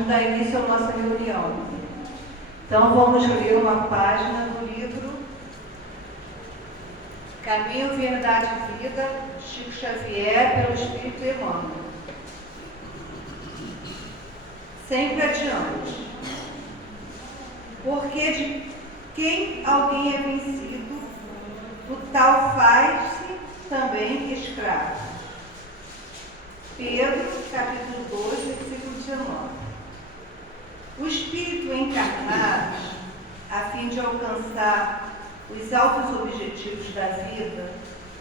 vamos dar início à nossa reunião. Então, vamos ler uma página do livro Caminho, Verdade e Vida, Chico Xavier, pelo Espírito Emmanuel. Sempre adiante. Porque de quem alguém é vencido, do tal faz-se também escravo. Pedro, capítulo 2, versículo 19. O espírito encarnado, a fim de alcançar os altos objetivos da vida,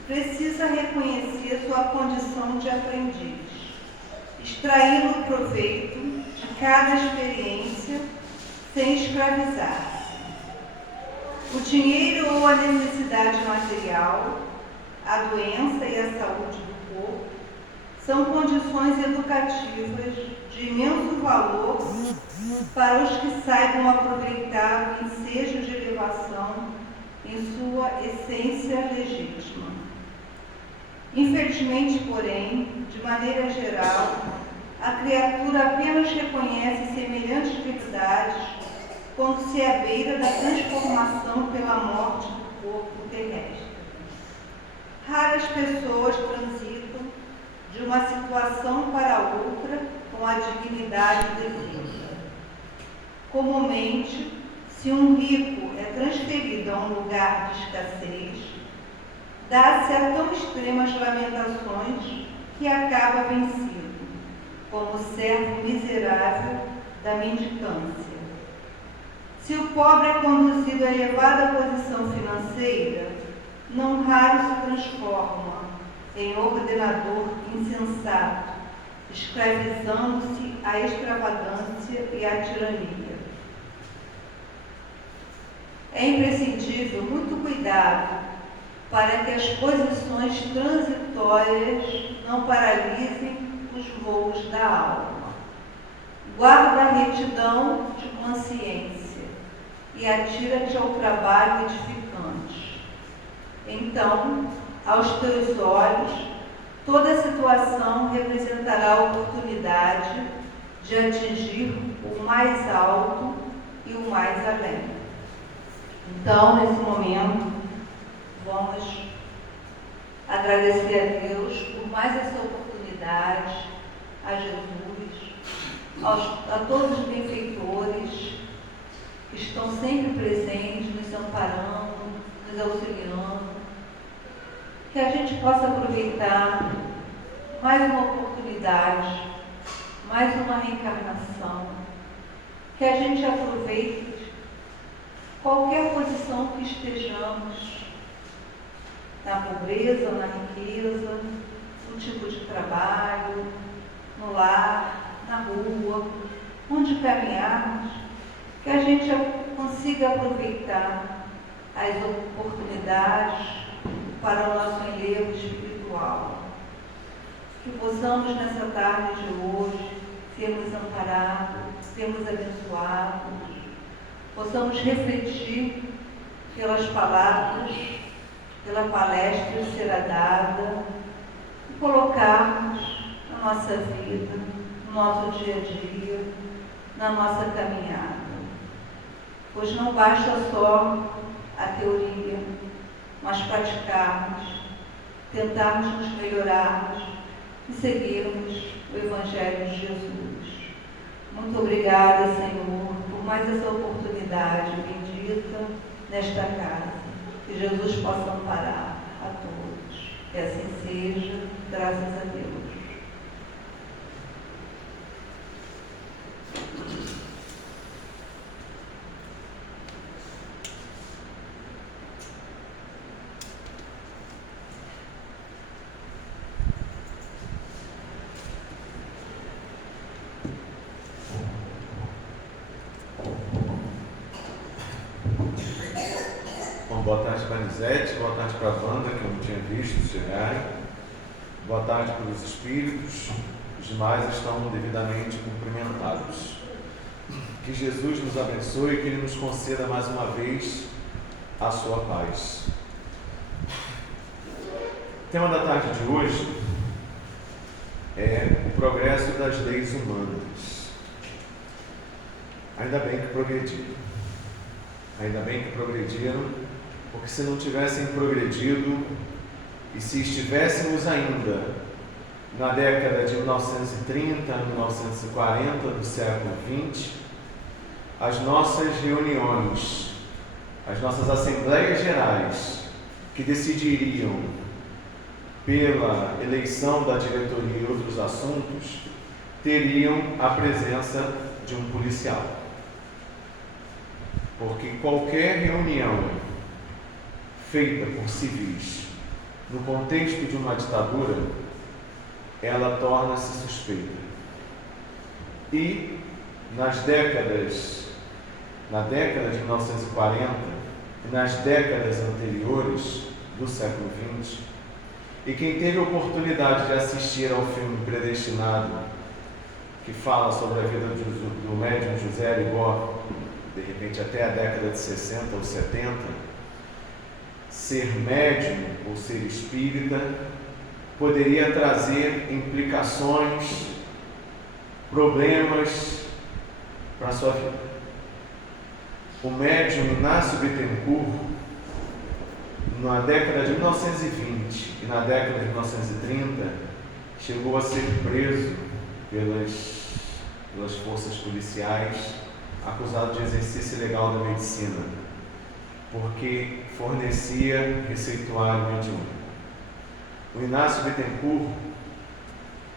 precisa reconhecer sua condição de aprendiz, extrair o proveito de cada experiência sem escravizar-se. O dinheiro ou a necessidade material, a doença e a saúde do corpo são condições educativas de imenso valor para os que saibam aproveitar o ensejo de elevação em sua essência legítima. Infelizmente, porém, de maneira geral, a criatura apenas reconhece semelhantes verdades quando se à beira da transformação pela morte do corpo terrestre. Raras pessoas transitam de uma situação para outra com a dignidade devida. Comumente, se um rico é transferido a um lugar de escassez, dá-se a tão extremas lamentações que acaba vencido, como servo miserável da mendicância. Se o pobre é conduzido a elevada posição financeira, não raro se transforma em ordenador insensato, escravizando-se à extravagância e à tirania. É imprescindível muito cuidado para que as posições transitórias não paralisem os voos da alma. Guarda a retidão de consciência e atira-te ao trabalho edificante. Então, aos teus olhos, toda situação representará a oportunidade de atingir o mais alto e o mais além. Então, nesse momento, vamos agradecer a Deus por mais essa oportunidade, a Jesus, a todos os benfeitores que estão sempre presentes, nos amparando, nos auxiliando, que a gente possa aproveitar mais uma oportunidade, mais uma reencarnação, que a gente aproveite qualquer posição que estejamos, na pobreza, na riqueza, no tipo de trabalho, no lar, na rua, onde caminharmos, que a gente consiga aproveitar as oportunidades para o nosso enlevo espiritual. Que possamos nessa tarde de hoje sermos amparados, sermos abençoados, possamos refletir pelas palavras, pela palestra que será dada e colocarmos na nossa vida, no nosso dia a dia, na nossa caminhada. Pois não basta só a teoria, mas praticarmos, tentarmos nos melhorarmos e seguirmos o Evangelho de Jesus. Muito obrigada, Senhor, por mais essa oportunidade bendita nesta casa. Que Jesus possa amparar a todos. Que assim seja, graças a Deus. Boa tarde para a Anisete, boa tarde para a Wanda, que eu não tinha visto chegarem. Boa tarde para os espíritos, os demais estão devidamente cumprimentados. Que Jesus nos abençoe e que Ele nos conceda mais uma vez a sua paz. O tema da tarde de hoje é o progresso das leis humanas. Ainda bem que progrediram. Ainda bem que progrediram, porque se não tivessem progredido, e se estivéssemos ainda na década de 1930, 1940 do século XX, as nossas reuniões, as nossas assembleias gerais, que decidiriam pela eleição da diretoria e outros assuntos, teriam a presença de um policial. Porque qualquer reunião feita por civis no contexto de uma ditadura, ela torna-se suspeita. E na década de 1940 e nas décadas anteriores do século XX, e quem teve a oportunidade de assistir ao filme Predestinado, que fala sobre a vida do médium José Arigó, de repente até a década de 60 ou 70, ser médium ou ser espírita poderia trazer implicações, problemas para a sua vida. O médium Inácio Bittencourt, na década de 1920 e na década de 1930, chegou a ser preso pelas forças policiais, acusado de exercício ilegal da medicina, porque fornecia receituário mediúnico. O Inácio Bittencourt,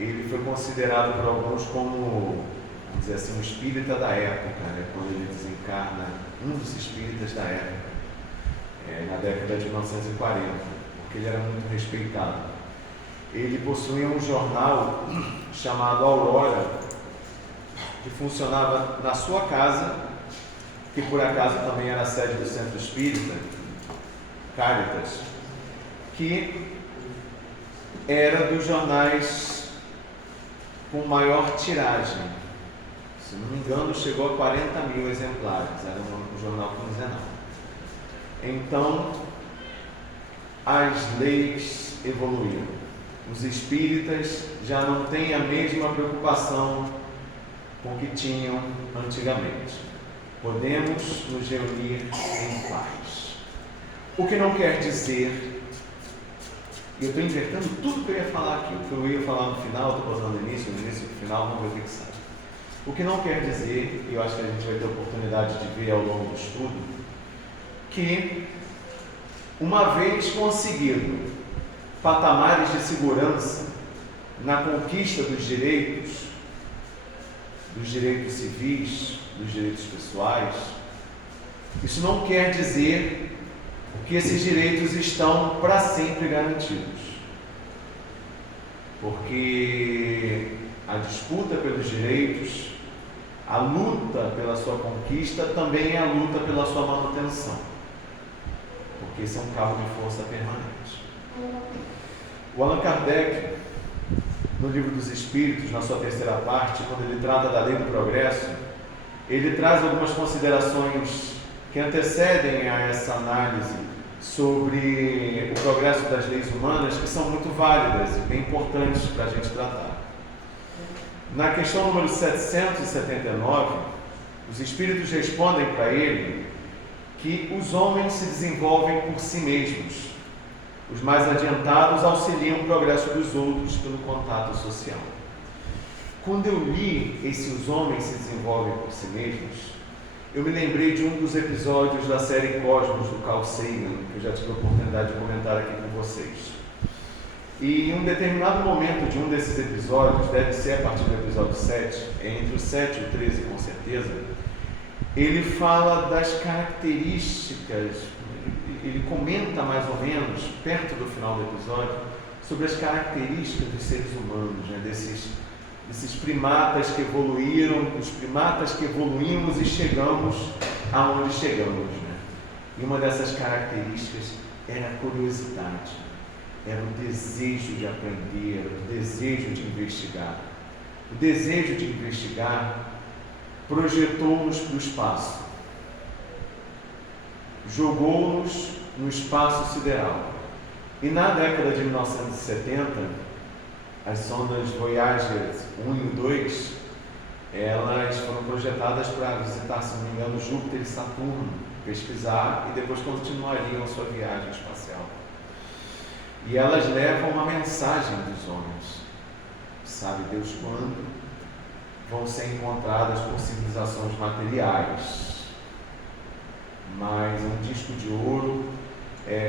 ele foi considerado por alguns como, vamos dizer assim, um espírita da época, né? Quando ele desencarna, um dos espíritas da época, na década de 1940, porque ele era muito respeitado. Ele possuía um jornal chamado Aurora, que funcionava na sua casa, que por acaso também era a sede do Centro Espírita, Caritas, que era dos jornais com maior tiragem. Se não me engano, chegou a 40 mil exemplares, era um jornal quinzenal. Então, as leis evoluíram. Os espíritas já não têm a mesma preocupação com o que tinham antigamente. Podemos nos reunir em paz. O que não quer dizer, e eu estou invertendo tudo que eu ia falar aqui, o que eu ia falar no final, estou botando no início e no final não vou fixar. O que não quer dizer, e eu acho que a gente vai ter a oportunidade de ver ao longo do estudo, que uma vez conseguido patamares de segurança na conquista dos direitos civis, dos direitos pessoais, isso não quer dizer que esses direitos estão para sempre garantidos. Porque a disputa pelos direitos, a luta pela sua conquista, também é a luta pela sua manutenção. Porque esse é um cabo de força permanente. O Allan Kardec, no Livro dos Espíritos, na sua terceira parte, quando ele trata da lei do progresso, ele traz algumas considerações que antecedem a essa análise sobre o progresso das leis humanas, que são muito válidas e bem importantes para a gente tratar. Na questão número 779, os Espíritos respondem para ele que os homens se desenvolvem por si mesmos. Os mais adiantados auxiliam o progresso dos outros pelo contato social. Quando eu li Os Homens se Desenvolvem por Si Mesmos, eu me lembrei de um dos episódios da série Cosmos, do Carl Sagan, que eu já tive a oportunidade de comentar aqui com vocês. E em um determinado momento de um desses episódios, deve ser a partir do episódio 7, entre o 7 e o 13 com certeza, ele fala das características, ele comenta mais ou menos, perto do final do episódio, sobre as características dos seres humanos, né? desses primatas que evoluíram, os primatas que evoluímos e chegamos aonde chegamos. Né? E uma dessas características era a curiosidade, era o desejo de aprender, era o desejo de investigar. O desejo de investigar projetou-nos para o espaço, jogou-nos no espaço sideral. E na década de 1970, as sondas Voyager 1 e 2 elas foram projetadas para visitar, se não me engano, Júpiter e Saturno, pesquisar e depois continuariam a sua viagem espacial. E elas levam uma mensagem dos homens. Sabe Deus quando vão ser encontradas por civilizações materiais. Mas um disco de ouro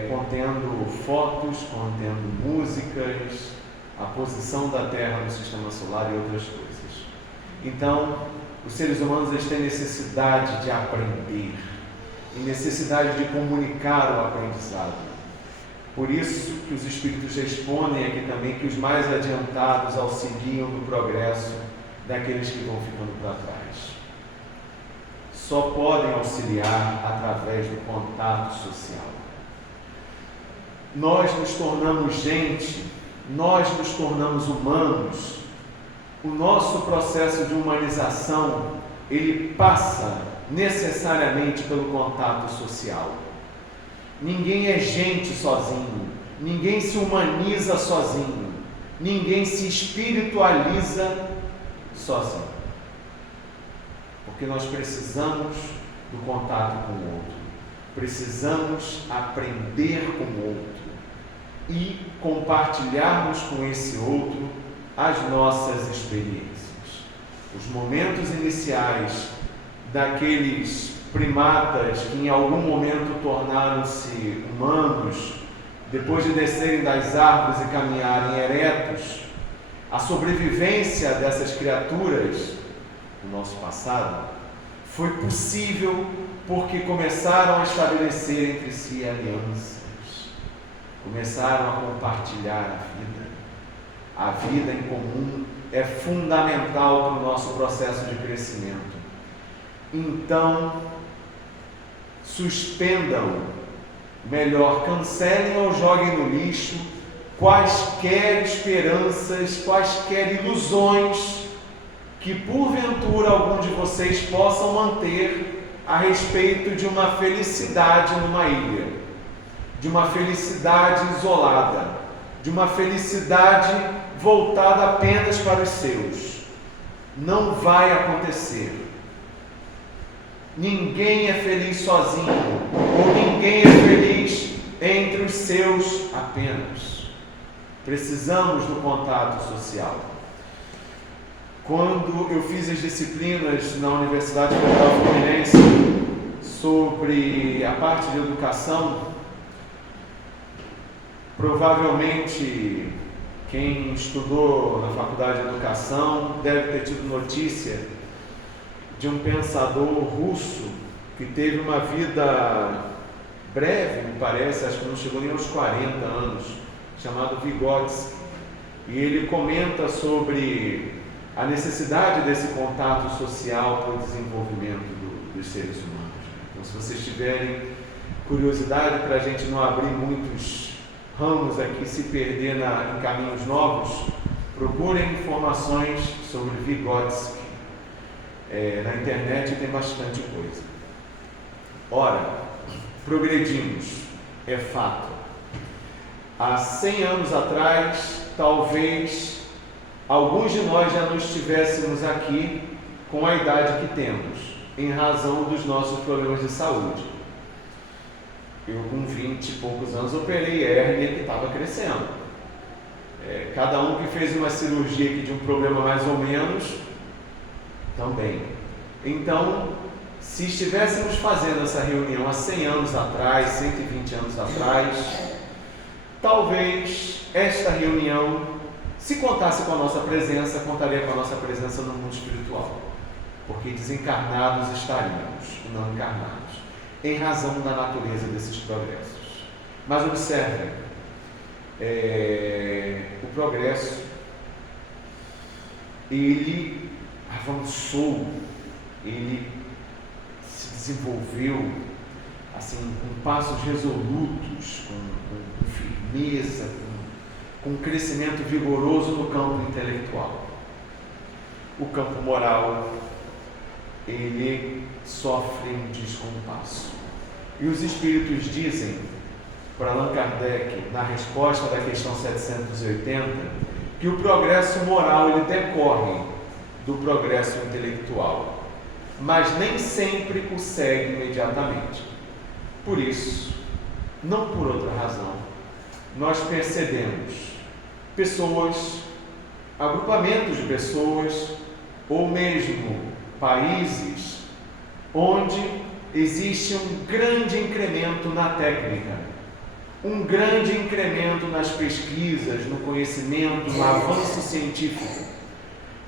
contendo fotos, contendo músicas, a posição da Terra no sistema solar e outras coisas. Então, os seres humanos eles têm necessidade de aprender e necessidade de comunicar o aprendizado. Por isso que os espíritos respondem aqui também que os mais adiantados auxiliam no progresso daqueles que vão ficando para trás. Só podem auxiliar através do contato social. Nós nos tornamos gente, nós nos tornamos humanos. O nosso processo de humanização, ele passa necessariamente pelo contato social. Ninguém é gente sozinho, ninguém se humaniza sozinho, ninguém se espiritualiza sozinho. Porque nós precisamos do contato com o outro, precisamos aprender com o outro e compartilharmos com esse outro as nossas experiências. Os momentos iniciais daqueles primatas que em algum momento tornaram-se humanos, depois de descerem das árvores e caminharem eretos, a sobrevivência dessas criaturas no nosso passado foi possível porque começaram a estabelecer entre si alianças, começaram a compartilhar a vida. A vida em comum é fundamental para o nosso processo de crescimento. Então, suspendam, melhor, cancelem ou joguem no lixo quaisquer esperanças, quaisquer ilusões que porventura algum de vocês possam manter a respeito de uma felicidade numa ilha, de uma felicidade isolada, de uma felicidade voltada apenas para os seus. Não vai acontecer. Ninguém é feliz sozinho, ou ninguém é feliz entre os seus apenas. Precisamos do contato social. Quando eu fiz as disciplinas na Universidade Federal Fluminense sobre a parte de educação, provavelmente quem estudou na faculdade de educação deve ter tido notícia de um pensador russo que teve uma vida breve, me parece, acho que não chegou nem aos 40 anos, chamado Vygotsky. E ele comenta sobre a necessidade desse contato social para o desenvolvimento dos seres humanos. Então, se vocês tiverem curiosidade, para a gente não abrir muitos ramos aqui, se perder em caminhos novos, procurem informações sobre Vygotsky. Na internet tem bastante coisa. Ora, progredimos, é fato. Há 100 anos atrás, talvez alguns de nós já não estivéssemos aqui com a idade que temos, em razão dos nossos problemas de saúde. Eu, com 20 e poucos anos, operei hérnia que estava crescendo. Cada um que fez uma cirurgia aqui de um problema mais ou menos, também. Então, se estivéssemos fazendo essa reunião há 100 anos atrás, 120 anos atrás, talvez esta reunião, se contasse com a nossa presença, contaria com a nossa presença no mundo espiritual, porque desencarnados estaríamos, não encarnados, em razão da natureza desses progressos. Mas observem, o progresso, ele avançou, ele se desenvolveu assim, com passos resolutos, com firmeza, com um crescimento vigoroso no campo intelectual. O campo moral, ele sofre um descompasso. E os espíritos dizem para Allan Kardec, na resposta da questão 780, que o progresso moral ele decorre do progresso intelectual, mas nem sempre o segue imediatamente. Por isso, não por outra razão, nós percebemos pessoas, agrupamentos de pessoas, ou mesmo países, onde existe um grande incremento na técnica, um grande incremento nas pesquisas, no conhecimento, no avanço científico,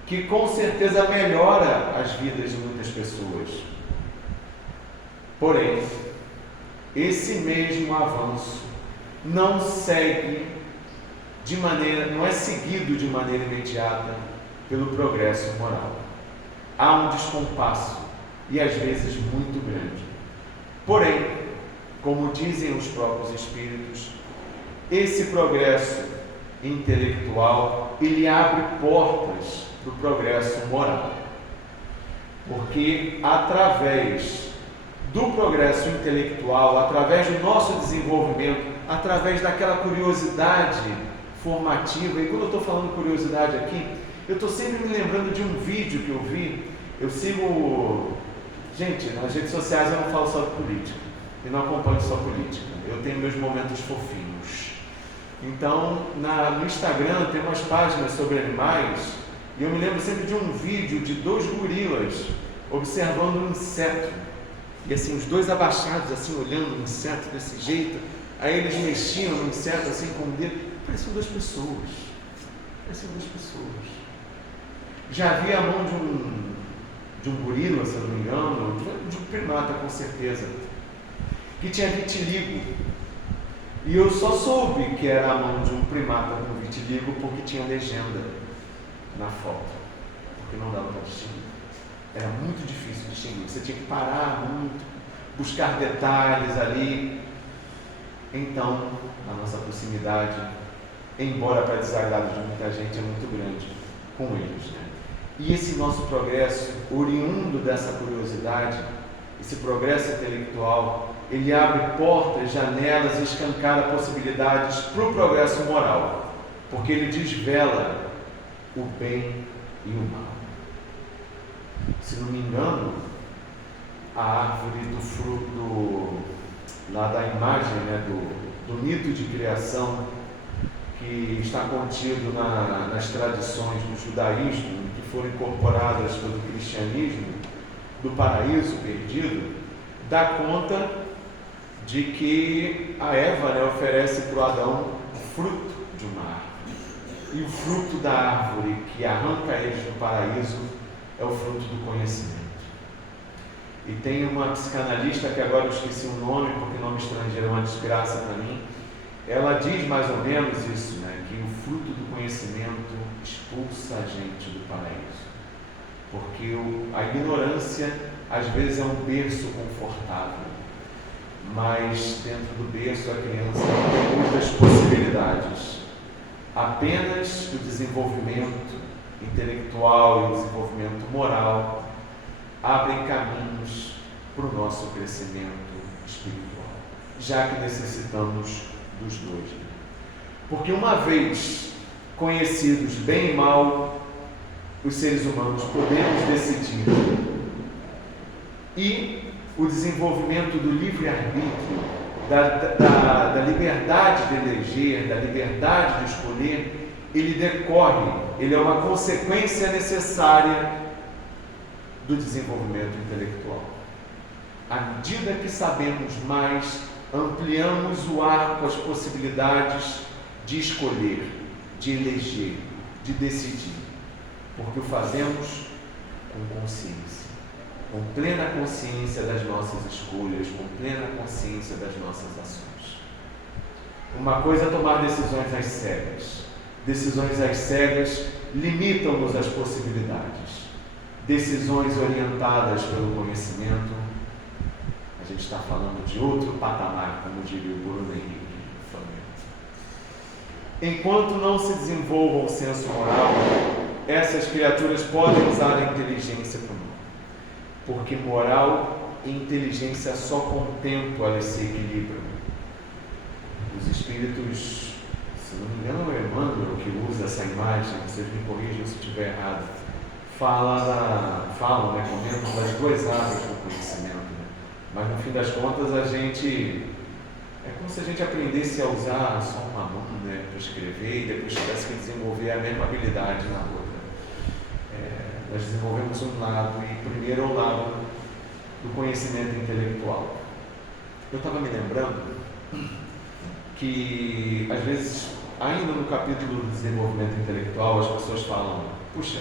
que com certeza melhora as vidas de muitas pessoas. Porém, esse mesmo avanço não é seguido de maneira imediata pelo progresso moral. Há um descompasso e às vezes muito grande. Porém, como dizem os próprios espíritos, esse progresso intelectual, ele abre portas para o progresso moral. Porque através do progresso intelectual, através do nosso desenvolvimento, através daquela curiosidade formativa, e quando eu estou falando curiosidade aqui, eu estou sempre me lembrando de um vídeo que eu vi. Eu sigo, gente, nas redes sociais eu não falo só de política, e não acompanho só política, eu tenho meus momentos fofinhos. Então, no Instagram tem umas páginas sobre animais, e eu me lembro sempre de um vídeo de 2 gorilas observando um inseto, e assim, os 2 abaixados, assim, olhando o inseto desse jeito, aí eles mexiam no inseto assim com o dedo, pareciam 2 pessoas, Já vi a mão de um gorila, se eu não me engano, de um primata com certeza, que tinha vitiligo. E eu só soube que era a mão de um primata com vitiligo porque tinha legenda na foto, porque não dava para distinguir. Era muito difícil distinguir, você tinha que parar muito, buscar detalhes ali. Então, a nossa proximidade, embora para desagrado de muita gente, é muito grande com eles, né? E esse nosso progresso, oriundo dessa curiosidade, esse progresso intelectual, ele abre portas, janelas e escancara possibilidades para o progresso moral, porque ele desvela o bem e o mal. Se não me engano, a árvore do fruto, lá da imagem, né, do mito de criação, que está contido nas tradições do judaísmo, que foram incorporadas pelo cristianismo, do paraíso perdido, dá conta de que a Eva, né, oferece para o Adão o fruto de uma árvore. E o fruto da árvore que arranca eles do paraíso é o fruto do conhecimento. E tem uma psicanalista, que agora eu esqueci o nome, porque nome estrangeiro é uma desgraça para mim, ela diz mais ou menos isso, né, que o fruto do conhecimento expulsa a gente do paraíso. Porque a ignorância, às vezes, é um berço confortável, mas dentro do berço a criança tem muitas possibilidades. Apenas o desenvolvimento intelectual e o desenvolvimento moral abrem caminhos para o nosso crescimento espiritual, já que necessitamos dos dois. Porque uma vez conhecidos bem e mal, os seres humanos podemos decidir. E o desenvolvimento do livre-arbítrio, da liberdade de eleger, da liberdade de escolher, ele é uma consequência necessária do desenvolvimento intelectual. À medida que sabemos mais, ampliamos o arco, as possibilidades de escolher, de eleger, de decidir, porque o fazemos com consciência, com plena consciência das nossas escolhas, com plena consciência das nossas ações. Uma coisa é tomar decisões às cegas. Decisões às cegas limitam-nos às possibilidades. Decisões orientadas pelo conhecimento, a gente está falando de outro patamar, como diria o Bruno Henrique. Enquanto não se desenvolva o senso moral, essas criaturas podem usar a inteligência para o mal. Porque moral e inteligência só com o tempo elas se equilibram. Os espíritos, se não me engano, é o Emmanuel que usa essa imagem, vocês me corrijam se estiver errado, comentam das duas áreas do conhecimento, né? Mas no fim das contas é como se a gente aprendesse a usar só uma mão, né, para escrever e depois tivesse que desenvolver a mesma habilidade na outra. Nós desenvolvemos um lado, e primeiro é o lado do conhecimento intelectual. Eu estava me lembrando que, às vezes, ainda no capítulo do desenvolvimento intelectual, as pessoas falam: puxa,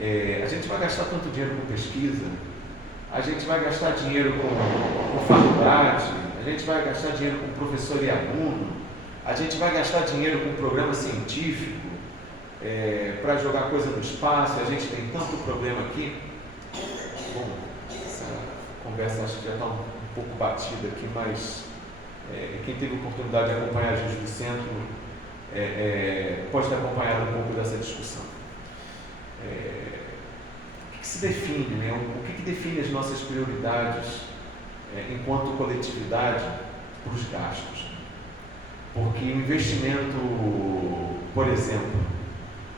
a gente vai gastar tanto dinheiro com pesquisa, a gente vai gastar dinheiro com faculdade, a gente vai gastar dinheiro com professor e aluno, a gente vai gastar dinheiro com programa científico, para jogar coisa no espaço, a gente tem tanto problema aqui. Bom, essa conversa acho que já está um pouco batida aqui, mas quem teve a oportunidade de acompanhar a Juiz do Centro pode ter acompanhado um pouco dessa discussão. O que se define, né? O que define as nossas prioridades enquanto coletividade para os gastos? Porque o investimento, por exemplo,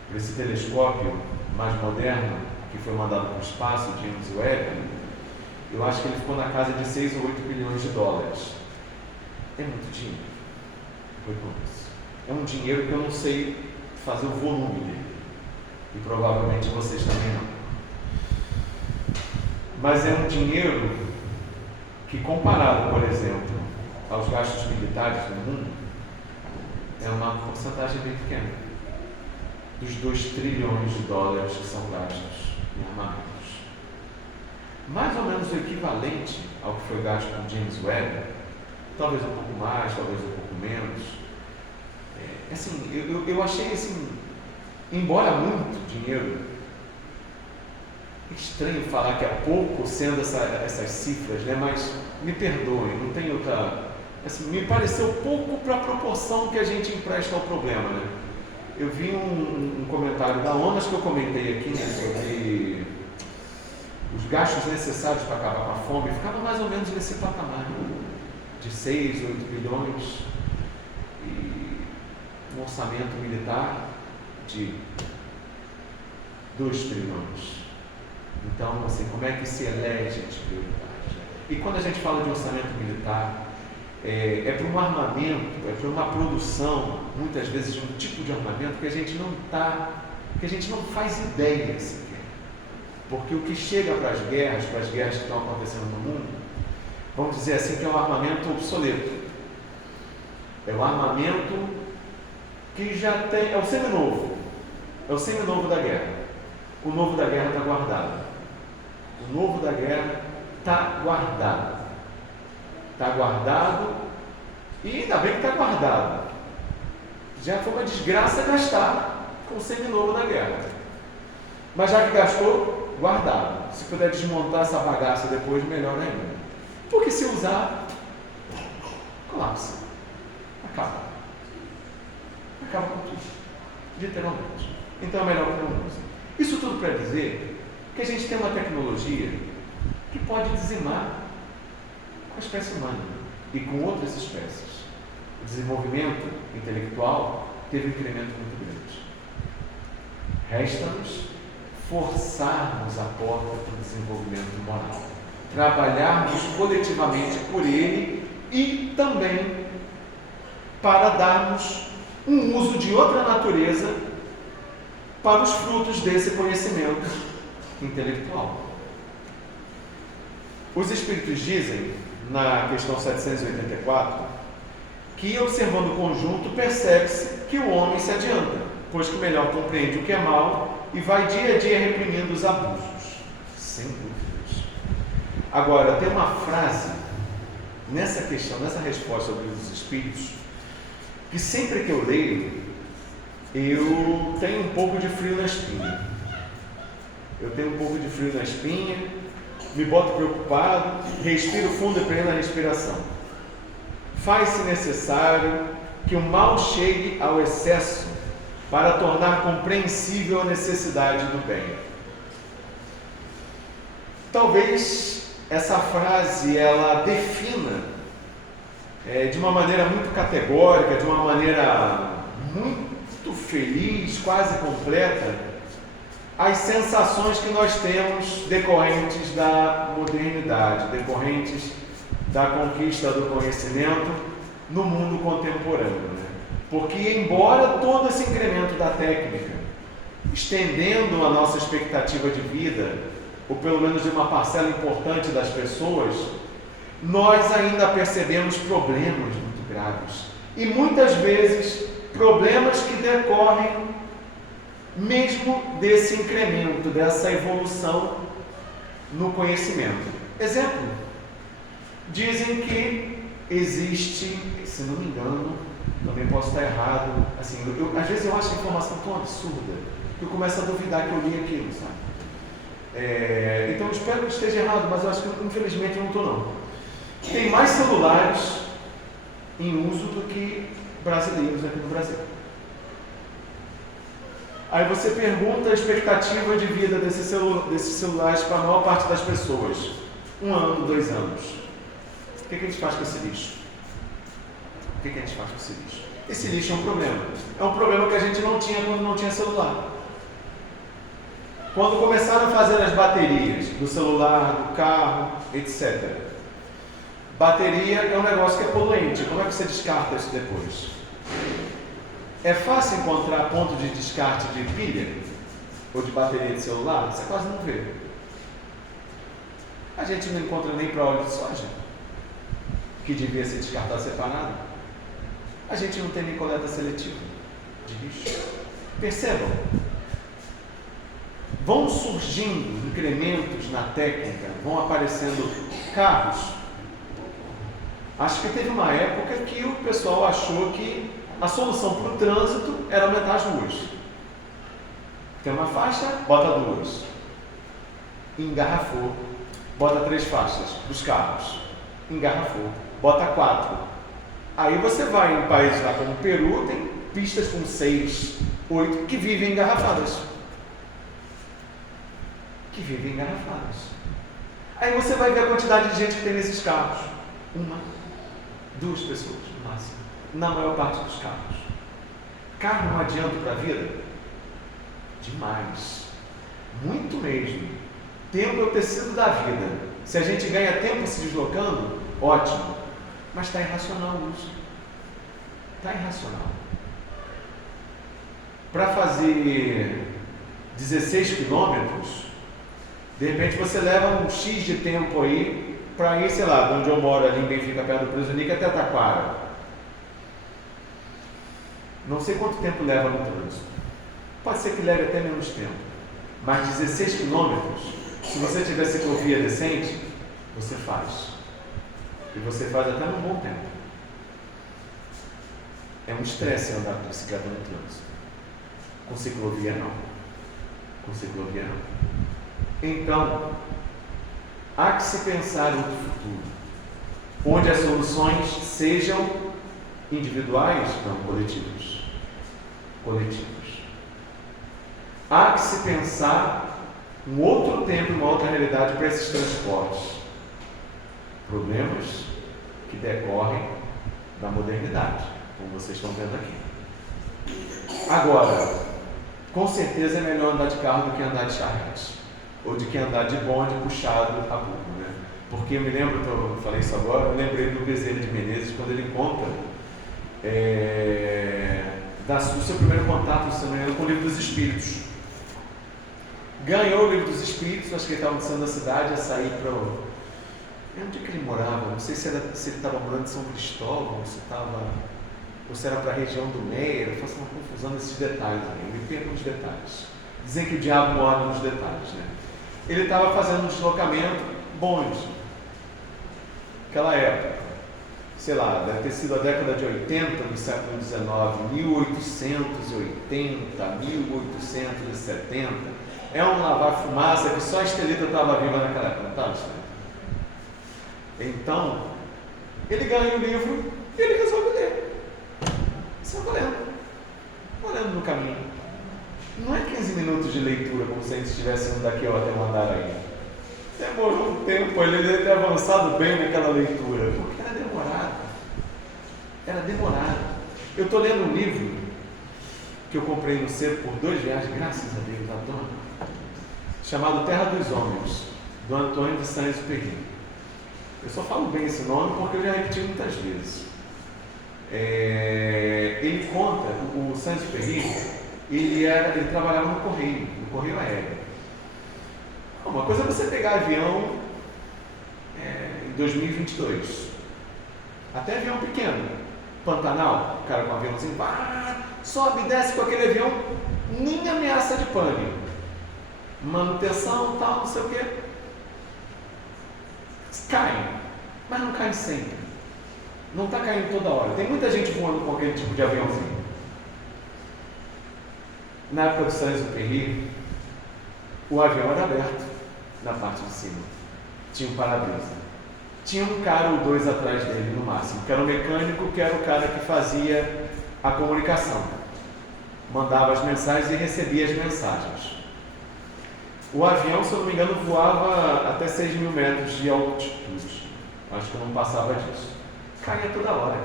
por esse telescópio mais moderno que foi mandado para o espaço, James Webb, eu acho que ele ficou na casa de 6 ou 8 bilhões de dólares. É muito dinheiro. É um dinheiro que eu não sei fazer o volume dele. E provavelmente vocês também não. Mas é um dinheiro que, comparado, por exemplo, aos gastos militares do mundo, é uma porcentagem bem pequena dos 2 trilhões de dólares que são gastos em armamentos. Mais ou menos o equivalente ao que foi gasto com James Webb, talvez um pouco mais, talvez um pouco menos. Eu achei assim, embora muito dinheiro, estranho falar que é pouco sendo essas cifras, né? Mas me perdoem, não tem outra. Assim, me pareceu pouco para a proporção que a gente empresta ao problema, né? Eu vi um comentário da ONU, que eu comentei aqui, né, sobre os gastos necessários para acabar com a fome, ficava mais ou menos nesse patamar, de 6, 8 bilhões, e um orçamento militar de 2 trilhões. Então, assim, como é que se elege as prioridades? E quando a gente fala de orçamento militar, é para um armamento, é para uma produção, muitas vezes, de um tipo de armamento que a gente não faz ideia sequer. Porque o que chega para as guerras que estão acontecendo no mundo, vamos dizer assim, que é um armamento obsoleto. É um armamento que já tem, é o seminovo da guerra. O novo da guerra está guardado. O novo da guerra está guardado. Está guardado e ainda bem que está guardado. Já foi uma desgraça gastar com o seminovo da guerra. Mas já que gastou, guardado. Se puder desmontar essa bagaça depois, melhor ainda. Porque se usar, colapsa. Acaba. Acaba com tudo. Literalmente. Então é melhor que não use. Isso tudo para dizer que a gente tem uma tecnologia que pode dizimar com a espécie humana e com outras espécies. O desenvolvimento intelectual teve um incremento muito grande. Resta-nos forçarmos a porta para o desenvolvimento moral, trabalharmos coletivamente por ele e também para darmos um uso de outra natureza para os frutos desse conhecimento intelectual. Os Espíritos dizem, na questão 784, que observando o conjunto, percebe-se que o homem se adianta, pois que melhor compreende o que é mal e vai dia a dia reprimindo os abusos. Sem dúvidas. Agora, tem uma frase nessa questão, nessa resposta do Livro dos Espíritos, que sempre que eu leio, eu tenho um pouco de frio na espinha. Me boto preocupado, respiro fundo e prendo a respiração. Faz-se necessário que o mal chegue ao excesso para tornar compreensível a necessidade do bem. Talvez essa frase ela defina de uma maneira muito categórica, de uma maneira muito feliz, quase completa, as sensações que nós temos decorrentes da modernidade, decorrentes da conquista do conhecimento no mundo contemporâneo, né? Porque embora todo esse incremento da técnica, estendendo a nossa expectativa de vida, ou pelo menos de uma parcela importante das pessoas, nós ainda percebemos problemas muito graves. E muitas vezes, problemas que decorrem mesmo desse incremento, dessa evolução no conhecimento. Exemplo, dizem que existe, se não me engano, também posso estar errado, assim, às vezes eu acho a informação tão absurda que eu começo a duvidar que eu li aquilo, sabe? Então eu espero que esteja errado, mas eu acho que infelizmente eu não estou não. Tem mais celulares em uso do que brasileiros aqui no Brasil. Aí você pergunta a expectativa de vida desses celulares para a maior parte das pessoas. 1 ano, 2 anos. O que a gente faz com esse lixo? O que a gente faz com esse lixo? Esse lixo é um problema. É um problema que a gente não tinha quando não tinha celular. Quando começaram a fazer as baterias do celular, do carro, etc. Bateria é um negócio que é poluente. Como é que você descarta isso depois? É fácil encontrar ponto de descarte de pilha ou de bateria de celular? Você quase não vê. A gente não encontra nem para óleo de soja, que devia ser descartado separado. A gente não tem nem coleta seletiva de lixo. Percebam, vão surgindo incrementos na técnica, vão aparecendo carros. Acho que teve uma época que o pessoal achou que a solução para o trânsito era aumentar as ruas. Tem uma faixa, bota 2. Engarrafou, bota 3 faixas para os carros. Engarrafou, bota 4. Aí você vai em países lá como o Peru, tem pistas com 6, 8 que vivem engarrafadas. Aí você vai ver a quantidade de gente que tem nesses carros. 1, 2 pessoas no máximo. Na maior parte dos carros. Carro não adianta para a vida? Demais. Muito mesmo. Tempo é o tecido da vida. Se a gente ganha tempo se deslocando, ótimo. Mas está irracional o uso. Está irracional. Para fazer 16 quilômetros, de repente você leva um X de tempo aí para ir, sei lá, de onde eu moro, ali em Benfica, perto do Presunique, até Taquara. Não sei quanto tempo leva no trânsito. Pode ser que leve até menos tempo. Mas 16 quilômetros, se você tiver ciclovia decente, você faz. E você faz até num bom tempo. É um estresse andar de bicicleta no trânsito. Com ciclovia não. Então, há que se pensar no futuro, onde as soluções sejam individuais, não coletivos. Há que se pensar um outro tempo, uma outra realidade para esses transportes. Problemas que decorrem da modernidade, como vocês estão vendo aqui. Agora, com certeza é melhor andar de carro do que andar de charrete, ou de que andar de bonde puxado a burro, né? Porque eu me lembro, que eu falei isso agora, eu lembrei do Bezerra de Menezes, quando ele conta do seu primeiro contato, se não me engano, com o Livro dos Espíritos. Ganhou o Livro dos Espíritos, acho que ele estava no centro da cidade, a sair para o... Onde é que ele morava? Não sei se ele estava morando em São Cristóvão, ou se era para a região do Meia. Eu faço uma confusão nesses detalhes, eu me perco nos detalhes. Dizem que o diabo mora nos detalhes, né? Ele estava fazendo um deslocamento bonde. Aquela época, sei lá, deve ter sido a década de 80 do século XIX, 1880, 1870. É um lavar fumaça que só a Estelita estava viva naquela época, não estava, Estelita? Então, ele ganha o livro e ele resolve ler. Só lendo no caminho. Não é 15 minutos de leitura, como se a gente estivesse indo daqui até Mandaraí. Demorou um tempo, ele deve ter avançado bem naquela leitura, porque era demorado. Eu estou lendo um livro que eu comprei no sebo por R$2, graças a Deus, adoro. chamado Terra dos Homens, do Antoine de Saint-Exupéry. Eu só falo bem esse nome porque eu já repeti muitas vezes. Ele conta, o Saint-Exupéry, ele trabalhava no correio aéreo. Uma coisa é você pegar avião em 2022, até avião pequeno, Pantanal, o cara com um aviãozinho, sobe e desce com aquele avião, nem ameaça de pane, manutenção, tal, não sei o que, caem, mas não caem sempre, não está caindo toda hora. Tem muita gente voando com aquele tipo de aviãozinho. Na época do Saint-Exupéry, o avião era aberto na parte de cima, tinha um para-brisa, tinha um cara ou dois atrás dele no máximo, que era o mecânico, que era o cara que fazia a comunicação, mandava as mensagens e recebia as mensagens. O avião, se eu não me engano, voava até 6.000 metros de altitude, acho que não passava disso, caía toda hora.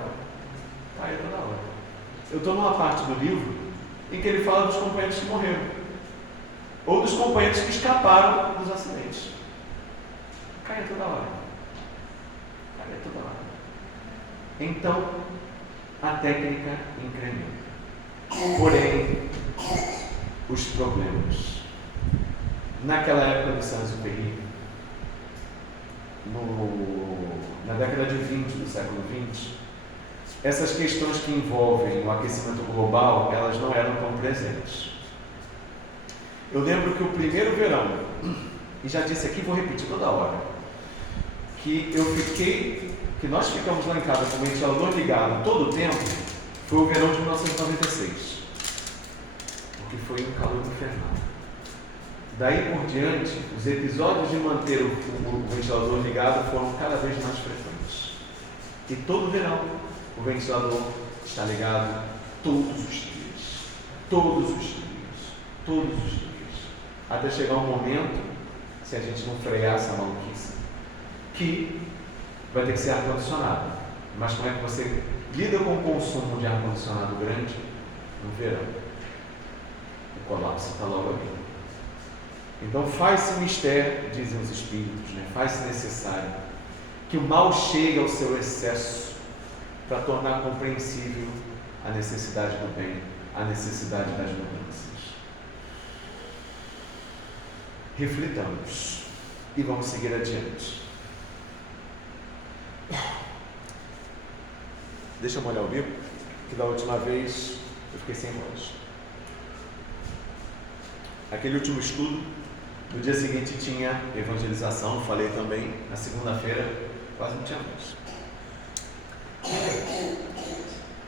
Eu estou numa parte do livro em que ele fala dos companheiros que morreram, ou dos companheiros que escaparam dos acidentes. Caia toda hora. Então, a técnica incrementa. Porém, os problemas. Naquela época do Saint-Exupéry, na década de 20 do século 20, essas questões que envolvem o aquecimento global, elas não eram tão presentes. Eu lembro que o primeiro verão, e já disse aqui, vou repetir toda hora, que nós ficamos lá em casa com o ventilador ligado todo o tempo, foi o verão de 1996, porque foi um calor infernal. Daí por diante, os episódios de manter o ventilador ligado foram cada vez mais frequentes. E todo verão, o ventilador está ligado todos os dias, até chegar um momento, se a gente não frear essa maluquice, que vai ter que ser ar-condicionado. Mas como é que você lida com o consumo de ar-condicionado grande no verão? O colapso está logo ali. Então faz-se mistério, dizem os espíritos, faz-se necessário que o mal chegue ao seu excesso para tornar compreensível a necessidade do bem, a necessidade das mudanças. Reflitamos e vamos seguir adiante. Deixa eu molhar o bico, que da última vez eu fiquei sem voz. Aquele último estudo, no dia seguinte tinha evangelização, falei também, na segunda-feira quase não tinha voz.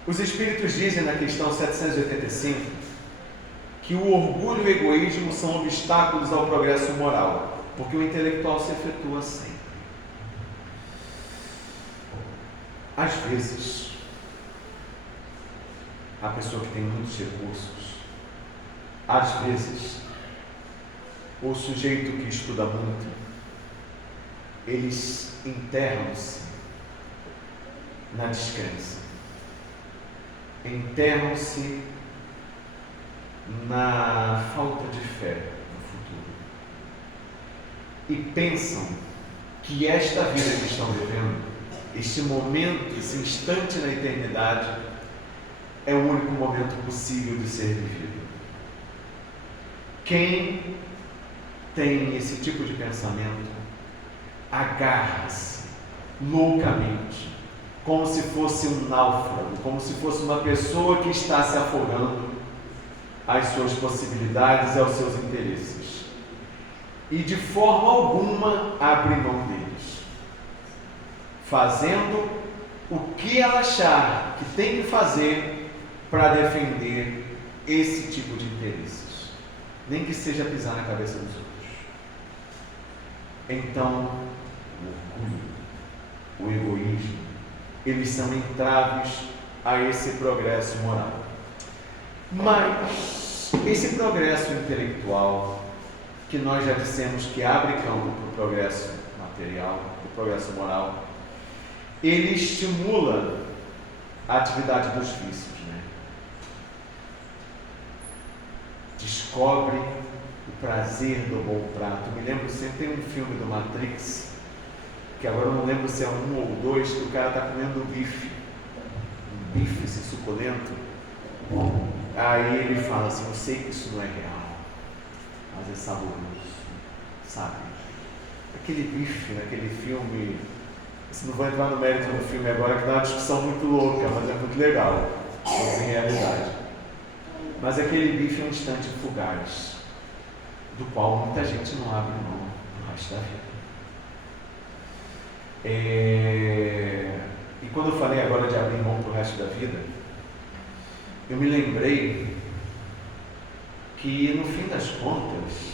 Os espíritos dizem na questão 785 que o orgulho e o egoísmo são obstáculos ao progresso moral, porque o intelectual se efetua sempre. Às vezes, a pessoa que tem muitos recursos, às vezes, o sujeito que estuda muito, eles enterram-se na descrença, enterram-se na falta de fé no futuro e pensam que esta vida que estão vivendo, este momento, esse instante na eternidade, é o único momento possível de ser vivido. Quem tem esse tipo de pensamento agarra-se loucamente, como se fosse um náufrago, como se fosse uma pessoa que está se afogando às suas possibilidades e aos seus interesses, e de forma alguma abre mão deles, fazendo o que ela achar que tem que fazer para defender esse tipo de interesses, nem que seja pisar na cabeça dos outros. Então, o orgulho, o egoísmo, eles são entraves a esse progresso moral. Mas esse progresso intelectual, que nós já dissemos que abre campo para o progresso material, para o progresso moral, ele estimula a atividade dos vícios, né? Descobre o prazer do bom prato. Me lembro sempre, tem um filme do Matrix, que agora eu não lembro se é 1 ou 2, que o cara está comendo um bife assim, suculento. Aí ele fala assim, eu sei que isso não é real, mas é saboroso, sabe? Aquele bife naquele filme, não vou entrar no mérito do filme agora, que dá uma discussão muito louca, mas é muito legal, mas em realidade. Mas aquele bife é um instante fugaz, do qual muita gente não abre mão no resto da vida. E quando eu falei agora de abrir mão para o resto da vida, eu me lembrei que no fim das contas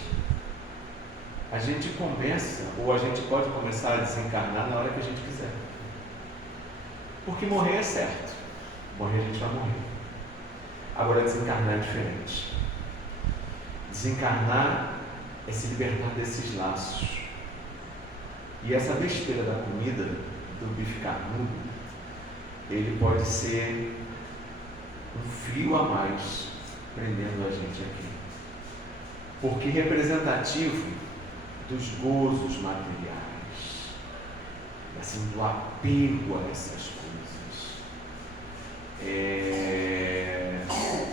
a gente começa, ou a gente pode começar a desencarnar na hora que a gente quiser. Porque morrer é certo, morrer a gente vai morrer. Agora desencarnar é diferente. Desencarnar é se libertar desses laços. E essa besteira da comida, do bife carnudo, ele pode ser um fio a mais prendendo a gente aqui. Porque representativo dos gozos materiais, assim, do apego a essas coisas.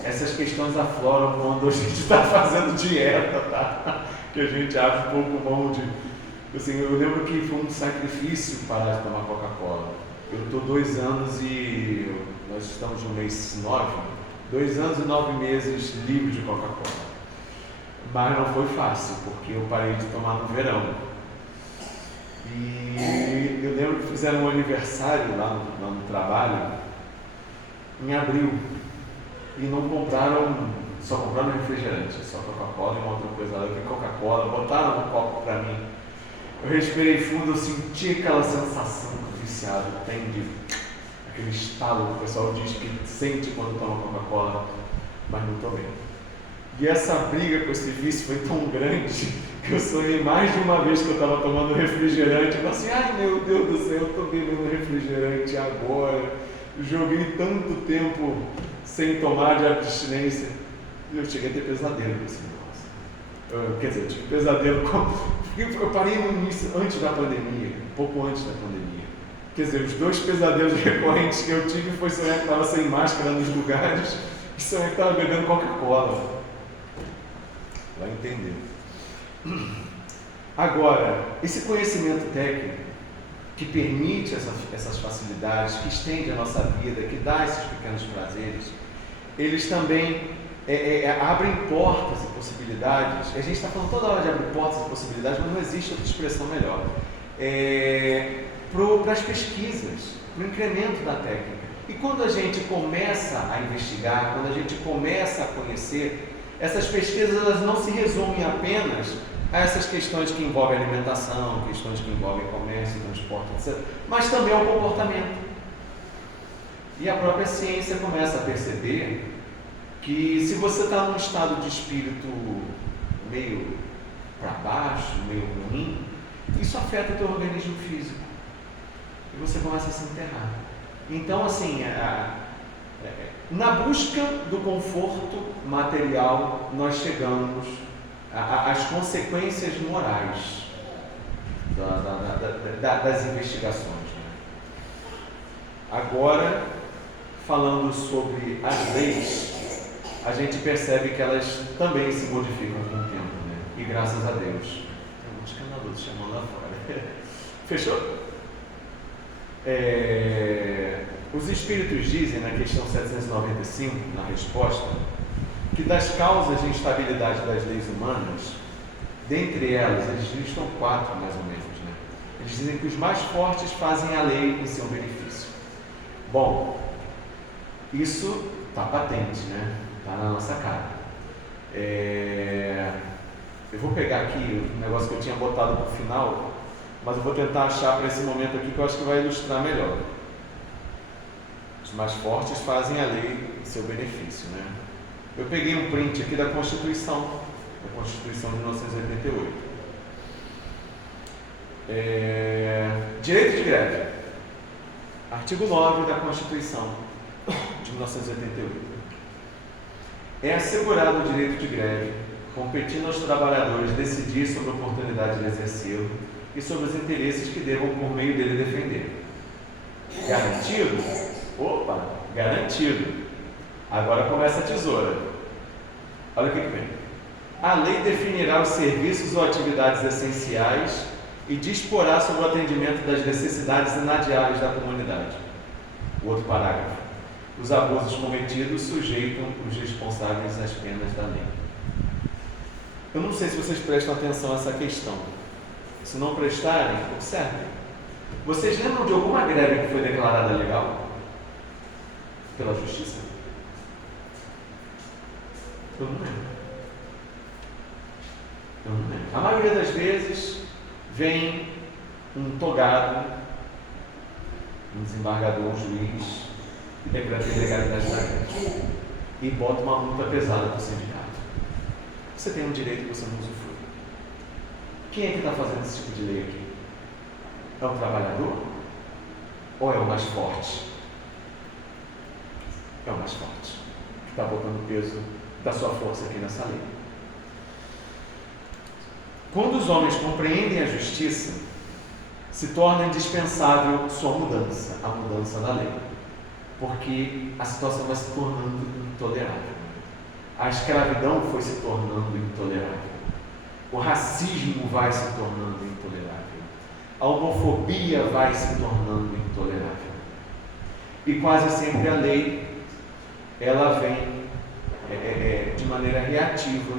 Essas questões afloram quando a gente está fazendo dieta, tá? Que a gente abre um pouco mão de... Assim, eu lembro que foi um sacrifício parar de tomar Coca-Cola. Eu estou 2 anos e nós estamos no mês 9, 2 anos e 9 meses livre de Coca-Cola. Mas não foi fácil, porque eu parei de tomar no verão. E eu lembro que fizeram um aniversário lá no trabalho, em abril, e não compraram, só compraram refrigerante, só Coca-Cola e uma outra coisa lá. Eu vi Coca-Cola, botaram um copo para mim. Eu respirei fundo, eu senti aquela sensação que o viciado tem de aquele estalo que o pessoal diz que sente quando toma Coca-Cola, mas não tomei. E essa briga com esse vício foi tão grande que eu sonhei mais de uma vez que eu estava tomando refrigerante. Eu falei assim, ai meu Deus do céu, eu estou bebendo refrigerante agora. Eu joguei tanto tempo sem tomar de abstinência. E eu cheguei a ter pesadelo com esse negócio. Quer dizer, eu tive pesadelo eu parei no início, antes da pandemia, um pouco antes da pandemia. Quer dizer, os 2 pesadelos recorrentes que eu tive foi sonhar que estava sem máscara nos lugares e sonhar que estava bebendo Coca-Cola. Vai entender. Agora, esse conhecimento técnico que permite essas facilidades, que estende a nossa vida, que dá esses pequenos prazeres, eles também abrem portas e possibilidades. A gente está falando toda hora de abrir portas e possibilidades, mas não existe outra expressão melhor. Para as pesquisas, para o incremento da técnica. E quando a gente começa a investigar, quando a gente começa a conhecer, essas pesquisas elas não se resumem apenas a essas questões que envolvem alimentação, questões que envolvem comércio, transporte, etc., mas também ao comportamento. E a própria ciência começa a perceber que se você está num estado de espírito meio para baixo, meio ruim, isso afeta o teu organismo físico. E você começa a se enterrar. Então, assim, na busca do conforto material, nós chegamos às consequências morais das investigações. Né? Agora, falando sobre as leis, a gente percebe que elas também se modificam com o tempo, né? E graças a Deus. Tem muitos canadores chamando lá fora. Fechou? Os espíritos dizem, na questão 795, na resposta, que das causas de instabilidade das leis humanas, dentre elas, eles listam 4 mais ou menos, né? Eles dizem que os mais fortes fazem a lei em seu benefício. Bom, isso está patente, né? Está na nossa cara. Eu vou pegar aqui um negócio que eu tinha botado para o final, mas eu vou tentar achar para esse momento aqui que eu acho que vai ilustrar melhor. Os mais fortes fazem a lei em seu benefício, né? Eu peguei um print aqui da Constituição de 1988. Direito de greve. Artigo 9 da Constituição de 1988. É assegurado o direito de greve competindo aos trabalhadores decidir sobre a oportunidade de exercê-lo e sobre os interesses que devam por meio dele defender. Garantido? Opa, garantido. Agora começa a tesoura. Olha o que vem. A lei definirá os serviços ou atividades essenciais e disporá sobre o atendimento das necessidades inadiáveis da comunidade. O outro parágrafo. Os abusos cometidos sujeitam os responsáveis às penas da lei. Eu não sei se vocês prestam atenção a essa questão. Se não prestarem, observem. Vocês lembram de alguma greve que foi declarada legal? Pela justiça? Eu não lembro. A maioria das vezes vem um togado, um desembargador, um juiz, e decreta a ilegalidade da greve e bota uma multa pesada para o sindicato. Você tem um direito que você não usufrui. Quem é que está fazendo esse tipo de lei aqui? É o trabalhador? Ou é o mais forte? É o mais forte, que está botando o peso da sua força aqui nessa lei. Quando os homens compreendem a justiça, se torna indispensável sua mudança, a mudança da lei, porque a situação vai se tornando intolerável. A escravidão foi se tornando intolerável. O racismo vai se tornando intolerável. A homofobia vai se tornando intolerável. E quase sempre a lei, ela vem de maneira reativa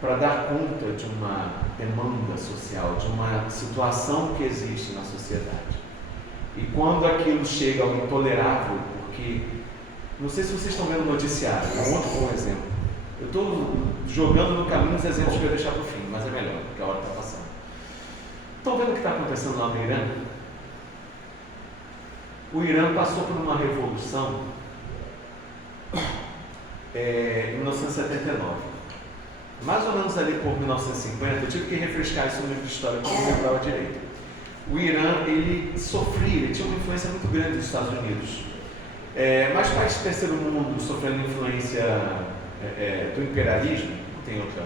para dar conta de uma demanda social, de uma situação que existe na sociedade. E quando aquilo chega ao intolerável, porque, não sei se vocês estão vendo o noticiário, é um outro bom exemplo. Eu estou jogando no caminho os exemplos que eu ia deixar para o fim, mas é melhor, porque a hora está passando. Estão vendo o que está acontecendo lá no Irã? O Irã passou por uma revolução em 1979. Mais ou menos ali por 1950, eu tive que refrescar isso no livro de história, porque eu não lembrava direito. O Irã, ele sofria, ele tinha uma influência muito grande dos Estados Unidos. Mas países do terceiro mundo sofrendo influência do imperialismo, não tem outra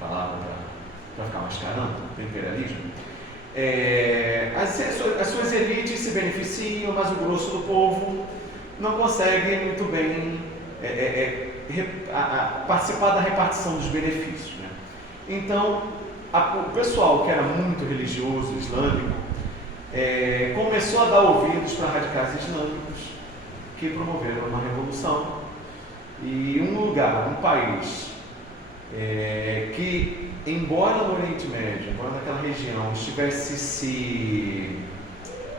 palavra para ficar mascarando, do imperialismo. As suas elites se beneficiam, mas o grosso do povo não consegue muito bem participar da repartição dos benefícios, né? Então, o pessoal que era muito religioso, islâmico, começou a dar ouvidos para radicais islâmicos que promoveram uma revolução. E um país que, embora no Oriente Médio, embora naquela região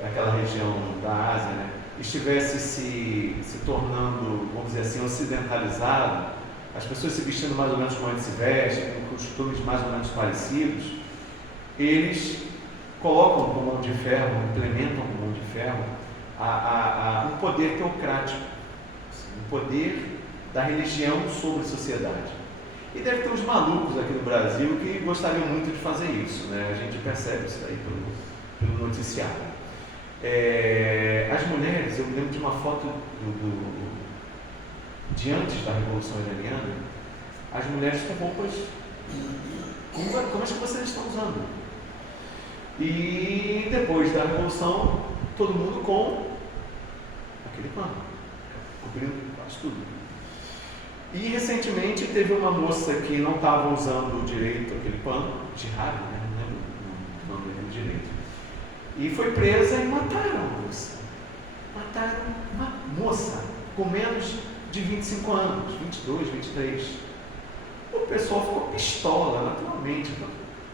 naquela região da Ásia, né, estivesse se tornando, vamos dizer assim, ocidentalizado, as pessoas se vestindo mais ou menos como eles se vestem, com costumes mais ou menos parecidos, eles colocam com mão de ferro, implementam com mão de ferro um poder teocrático, um poder da religião sobre a sociedade. E deve ter uns malucos aqui no Brasil que gostariam muito de fazer isso, né? A gente percebe isso aí pelo noticiário. As mulheres, eu me lembro de uma foto de antes da Revolução Iraniana, as mulheres com roupas como as que vocês estão usando. E depois da Revolução, todo mundo com aquele pano, cobrindo quase tudo. E recentemente teve uma moça que não estava usando direito aquele pano, jihad, né? Não lembro o nome dele direito. E foi presa e mataram a moça. Mataram uma moça com menos de 25 anos, 22, 23. O pessoal ficou pistola, naturalmente.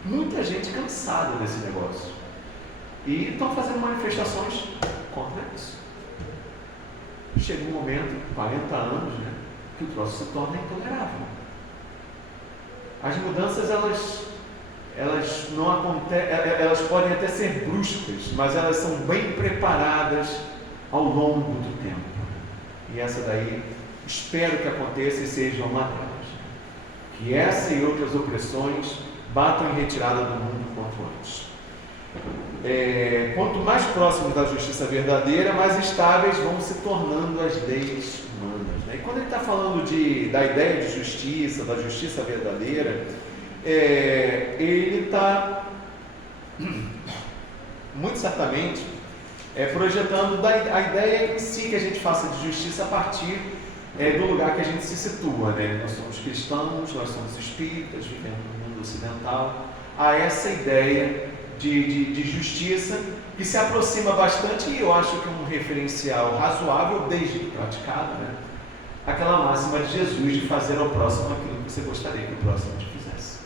Muita gente cansada desse negócio. E estão fazendo manifestações contra isso. Chega um momento, 40 anos, né, que o troço se torna intolerável. As mudanças, elas não acontecem, elas podem até ser bruscas, mas elas são bem preparadas ao longo do tempo. E essa daí, espero que aconteça e seja uma delas. Que essa e outras opressões batam em retirada do mundo quanto antes. Quanto mais próximos da justiça verdadeira, mais estáveis vão se tornando as leis humanas, né? E quando ele está falando da ideia de justiça, da justiça verdadeira, ele está muito certamente projetando a ideia em si que a gente faça de justiça a partir do lugar que a gente se situa, né? Nós somos cristãos, nós somos espíritas, vivendo no mundo ocidental. Há essa ideia de justiça que se aproxima bastante, e eu acho que é um referencial razoável, desde que praticado, né? Aquela máxima de Jesus de fazer ao próximo aquilo que você gostaria que o próximo te fizesse.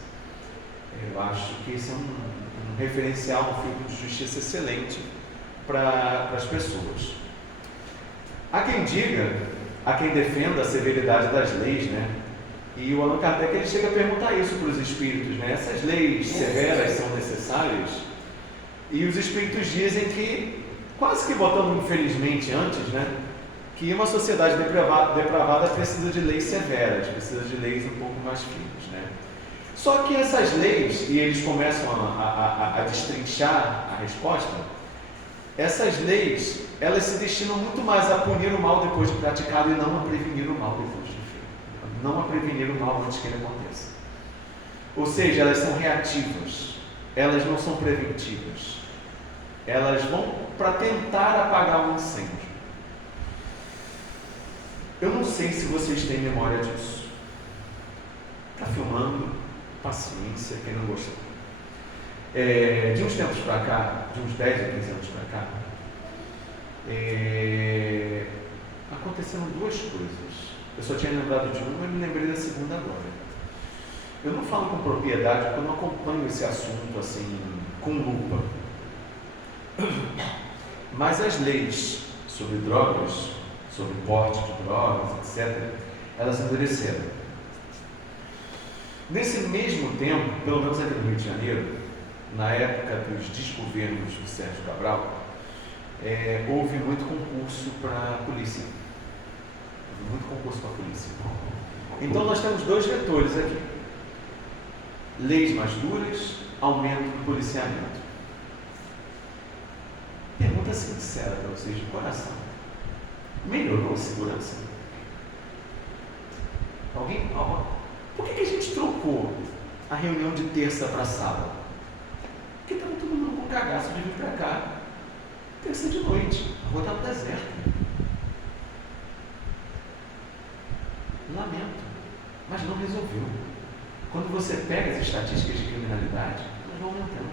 Eu acho que esse é um referencial, um filtro de justiça excelente para as pessoas. Há quem diga, há quem defenda a severidade das leis, né? E o Allan Kardec ele chega a perguntar isso para os espíritos, né? Essas leis severas são necessárias? E os espíritos dizem que, quase que botando infelizmente antes, né? Que uma sociedade depravada precisa de leis severas, precisa de leis um pouco mais firmes, né? Só que essas leis, e eles começam a destrinchar a resposta, essas leis, elas se destinam muito mais a punir o mal depois de praticado e não a prevenir o mal depois de feito. Não a prevenir o mal antes que ele aconteça. Ou seja, elas são reativas, elas não são preventivas. Elas vão para tentar apagar o incêndio. Eu não sei se vocês têm memória disso. Está filmando, paciência, quem não gostou. De uns tempos para cá, de uns 10 ou 15 anos para cá, aconteceram duas coisas. Eu só tinha lembrado de uma e me lembrei da segunda agora. Eu não falo com propriedade porque eu não acompanho esse assunto assim, com lupa. Mas as leis sobre drogas, sobre porte de drogas, etc., elas endureceram. Nesse mesmo tempo, pelo menos aqui no Rio de Janeiro, na época dos desgovernos do Sérgio Cabral, houve muito concurso para a polícia. Então nós temos dois vetores aqui. Leis mais duras, aumento do policiamento. Pergunta sincera para vocês de coração. Melhorou a segurança? Alguém? Por que a gente trocou a reunião de terça para sábado? Porque estava todo mundo com cagaço de vir para cá. Terça de noite, a rua estava deserta. Lamento, mas não resolveu. Quando você pega as estatísticas de criminalidade, elas vão aumentando.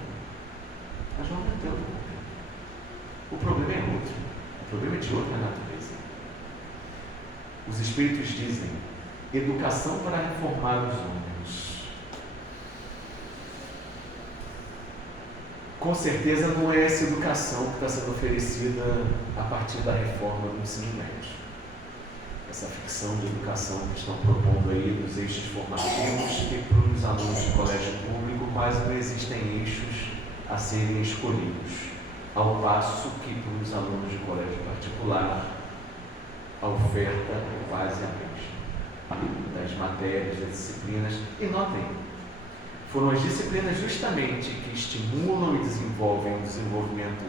O problema é outro. O problema é de outra natureza. Os espíritos dizem: educação para reformar os homens. Com certeza não é essa educação que está sendo oferecida a partir da reforma do ensino médio. Essa ficção de educação que estão propondo aí nos eixos formativos, que para os alunos de colégio público quase não existem eixos a serem escolhidos, ao passo que para os alunos de colégio particular a oferta é quase a mesma, das matérias, das disciplinas. E notem, foram as disciplinas justamente que estimulam e desenvolvem o desenvolvimento,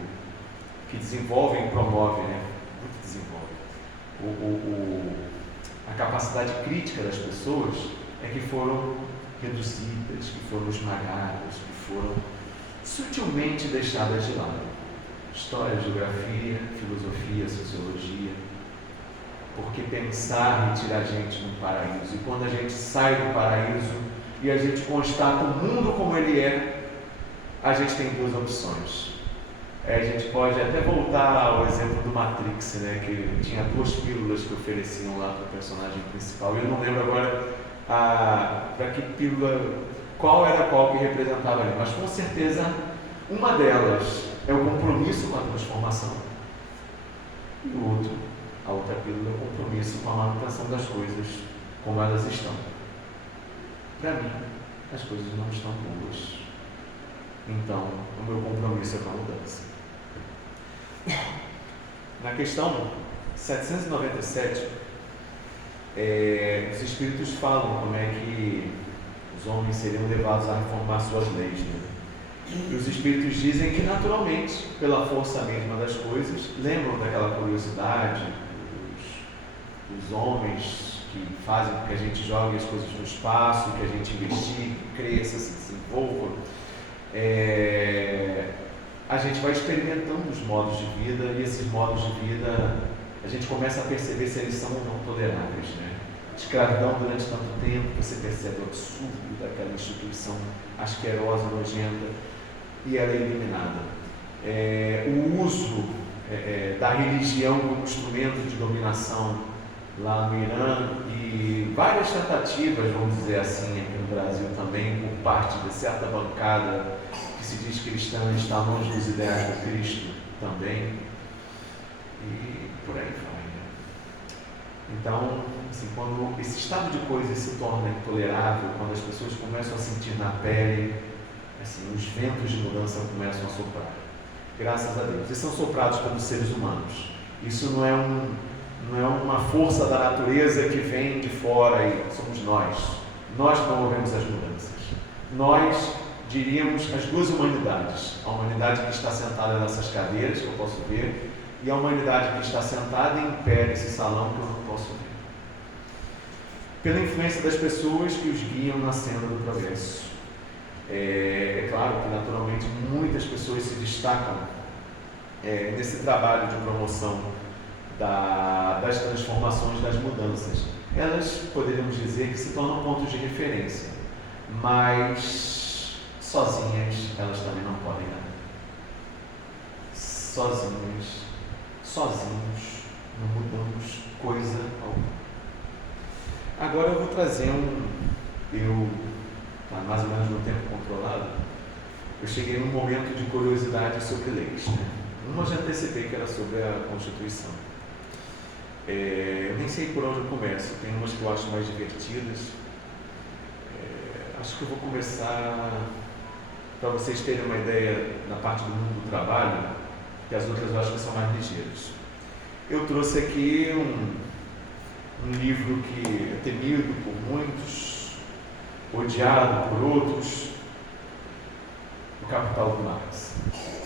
que desenvolvem e promovem, né? Muito desenvolvem a capacidade crítica das pessoas, é que foram reduzidas, que foram esmagadas, que foram sutilmente deixadas de lado. História, geografia, filosofia, sociologia. Porque pensar em tirar a gente do paraíso, e quando a gente sai do paraíso e a gente constata o mundo como ele é, a gente tem duas opções. A gente pode até voltar ao exemplo do Matrix, né, que tinha duas pílulas que ofereciam lá para o personagem principal. Eu não lembro agora para que pílula, qual era qual que representava ali, mas com certeza uma delas é o compromisso com a transformação e a outra pílula é o compromisso com a manutenção das coisas como elas estão. Para mim, as coisas não estão boas. Então, o meu compromisso é com a mudança. Na questão 797, os espíritos falam como é que os homens seriam levados a reformar suas leis, né? E os espíritos dizem que naturalmente, pela força mesma das coisas, lembram daquela curiosidade dos homens que fazem com que a gente jogue as coisas no espaço, que a gente investigue, cresça, se desenvolva. A gente vai experimentando os modos de vida, e esses modos de vida a gente começa a perceber se eles são ou não toleráveis, né? Escravidão durante tanto tempo, você percebe o absurdo daquela instituição asquerosa, nojenta, e ela é eliminada. O uso da religião como instrumento de dominação lá no Irã, e várias tentativas, vamos dizer assim, aqui no Brasil também, por parte de certa bancada que se diz cristã, está longe dos ideais do Cristo também, e por aí vai, né? Então, assim, quando esse estado de coisas se torna intolerável, quando as pessoas começam a sentir na pele, assim, os ventos de mudança começam a soprar, graças a Deus, e são soprados pelos seres humanos. Isso não é uma força da natureza que vem de fora e somos nós. Nós promovemos as mudanças. Nós, diríamos, as duas humanidades. A humanidade que está sentada nessas cadeiras, que eu posso ver, e a humanidade que está sentada em pé nesse salão, que eu não posso ver. Pela influência das pessoas que os guiam na senda do progresso. É claro que, naturalmente, muitas pessoas se destacam nesse trabalho de promoção das transformações, das mudanças. Elas, poderíamos dizer, que se tornam pontos de referência, mas sozinhas elas também não podem nada. Sozinhos, não mudamos coisa alguma. Agora eu vou trazer mais ou menos no tempo controlado, eu cheguei num momento de curiosidade sobre leis, né? Uma já antecipei, que era sobre a Constituição. Eu nem sei por onde eu começo, tem umas que eu acho mais divertidas. Acho que eu vou começar, para vocês terem uma ideia, na parte do mundo do trabalho, que as outras eu acho que são mais ligeiras. Eu trouxe aqui um livro que é temido por muitos, odiado por outros, O Capital do Marx.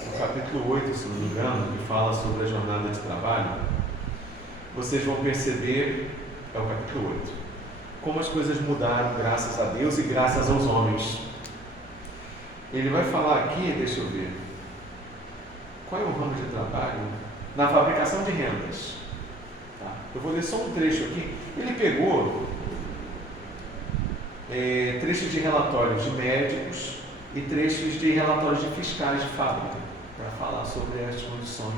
No capítulo 8, se não me engano, que fala sobre a jornada de trabalho, vocês vão perceber, é o capítulo 8, como as coisas mudaram graças a Deus e graças aos homens. Ele vai falar aqui, deixa eu ver, qual é o ramo de trabalho? Na fabricação de rendas. Tá? Eu vou ler só um trecho aqui. Ele pegou trechos de relatórios de médicos e trechos de relatórios de fiscais de fábrica, para falar sobre as condições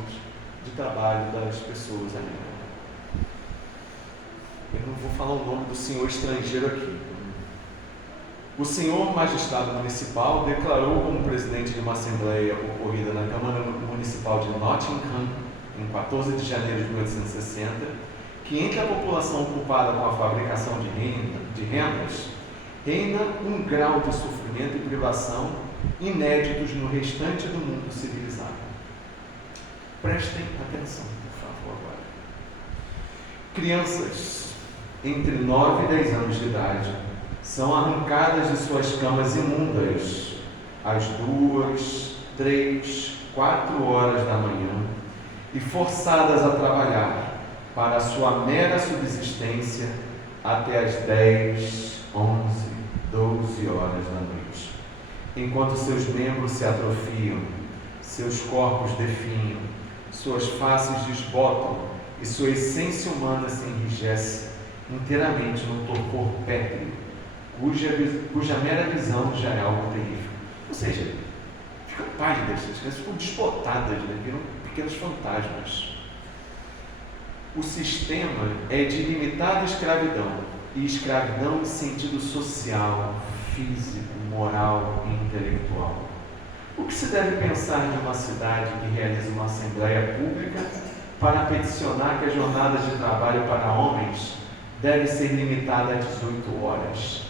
de trabalho das pessoas ali. Eu não vou falar o nome do senhor estrangeiro aqui. O senhor magistrado municipal declarou como presidente de uma assembleia ocorrida na Câmara Municipal de Nottingham, em 14 de janeiro de 1860, que entre a população ocupada com a fabricação de rendas, reina um grau de sofrimento e privação inéditos no restante do mundo civilizado. Prestem atenção, por favor, agora. Crianças entre 9 e 10 anos de idade são arrancadas de suas camas imundas às 2, 3, 4 horas da manhã e forçadas a trabalhar para a sua mera subsistência até às 10, 11, 12 horas da noite, enquanto seus membros se atrofiam, seus corpos definham, suas faces desbotam e sua essência humana se enrijece inteiramente num torpor pétreo, cuja mera visão já é algo terrível. Ou seja, ficam pálidas, as crianças ficam desbotadas, né? Viram pequenos fantasmas. O sistema é de limitada escravidão, e escravidão em sentido social, físico, moral e intelectual. O que se deve pensar de uma cidade que realiza uma assembleia pública para peticionar que a jornada de trabalho para homens deve ser limitada a 18 horas?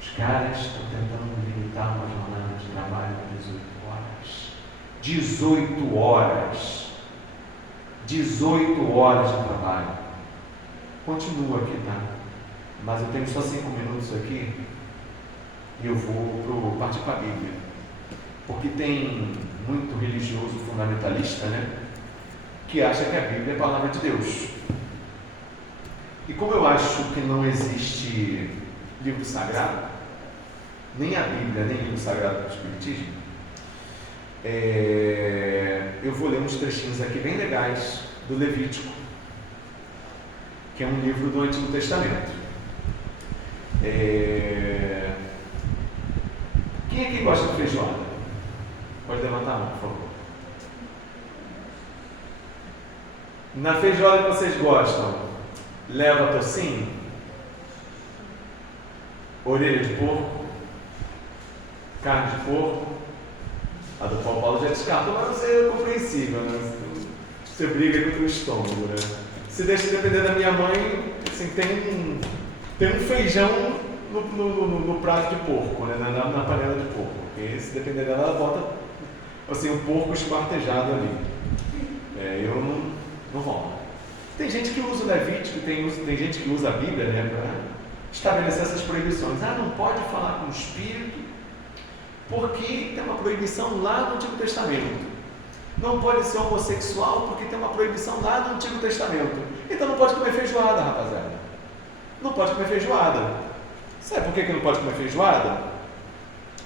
Os caras estão tentando limitar uma jornada de trabalho a 18 horas. 18 horas. 18 horas de trabalho. Continua aqui, tá? Mas eu tenho só 5 minutos aqui e eu vou partir para a Bíblia. Porque tem muito religioso fundamentalista, né, que acha que a Bíblia é a palavra de Deus. E como eu acho que não existe livro sagrado, nem a Bíblia, nem livro sagrado do Espiritismo, eu vou ler uns trechinhos aqui bem legais do Levítico, que é um livro do Antigo Testamento. Quem é que gosta de feijoada? Pode levantar a mão, por favor. Na feijoada que vocês gostam, leva tocinho? Orelha de porco? Carne de porco? A do Paulo já descartou, mas você é compreensível, né? Você briga com o estômago, né? Se deixa depender da minha mãe, assim, tem um feijão no prato de porco, né? na panela de porco. E se depender dela, ela bota assim, um porco esquartejado ali. Eu não rola. Tem gente que usa o Levítico, tem gente que usa a Bíblia, né, para estabelecer essas proibições. Não pode falar com o espírito, porque tem uma proibição lá no Antigo Testamento. Não pode ser homossexual, porque tem uma proibição lá no Antigo Testamento. Então não pode comer feijoada, rapaziada. Não pode comer feijoada. Sabe por que não pode comer feijoada?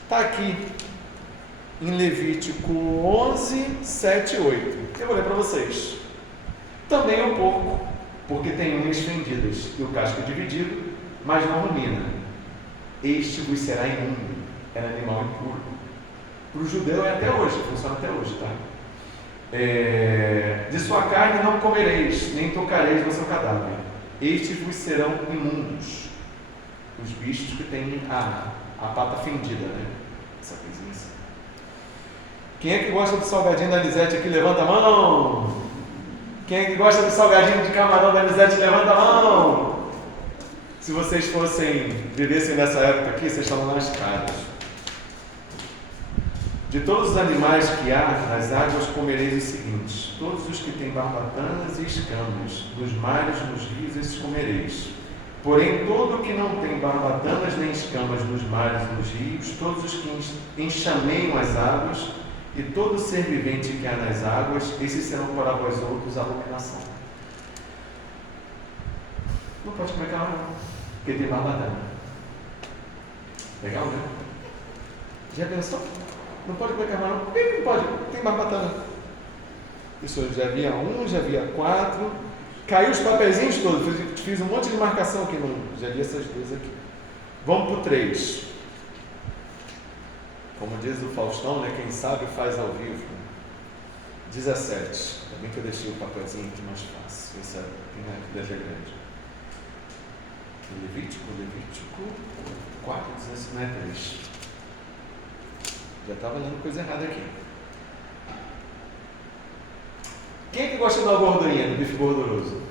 Está aqui em Levítico 11, 7 e 8. Eu vou ler para vocês. Também o porco, porque tem unhas fendidas e o casco dividido, mas não rumina. Este vos será imundo. Era animal impuro. Para o judeu é até hoje, funciona até hoje, tá? De sua carne não comereis, nem tocareis no seu cadáver. Estes vos serão imundos. Os bichos que têm a pata fendida, né? Essa coisinha assim. Quem é que gosta do salgadinho da Lisete aqui? Levanta a mão! Quem é que gosta do salgadinho de camarão da Lisete? Levanta a mão! Se vocês vivessem nessa época aqui, vocês estavam lascados. De todos os animais que há nas águas comereis os seguintes: todos os que têm barbatanas e escamas, nos mares, nos rios, esses comereis. Porém, todo o que não tem barbatanas nem escamas nos mares e nos rios, todos os que enxameiam as águas, e todo ser vivente que há nas águas, esses serão para vós outros abominação. Não pode comer camarão, porque tem barbatana. Legal, né? Já pensou? Não pode comer camarão. Por que não pode? Tem barbatana. Isso, eu já havia 1, já havia 4. Caiu os papeizinhos todos. Fiz um monte de marcação aqui. Já li essas duas aqui. Vamos para o 3. Como diz o Faustão, né? Quem sabe faz ao vivo. 17. Também que eu deixei o papelzinho aqui mais fácil. Esse aqui deve ser grande. Levítico 4, 16, não é 3. Já estava lendo coisa errada aqui. Quem é que gosta de dar uma gordurinha do bife gorduroso?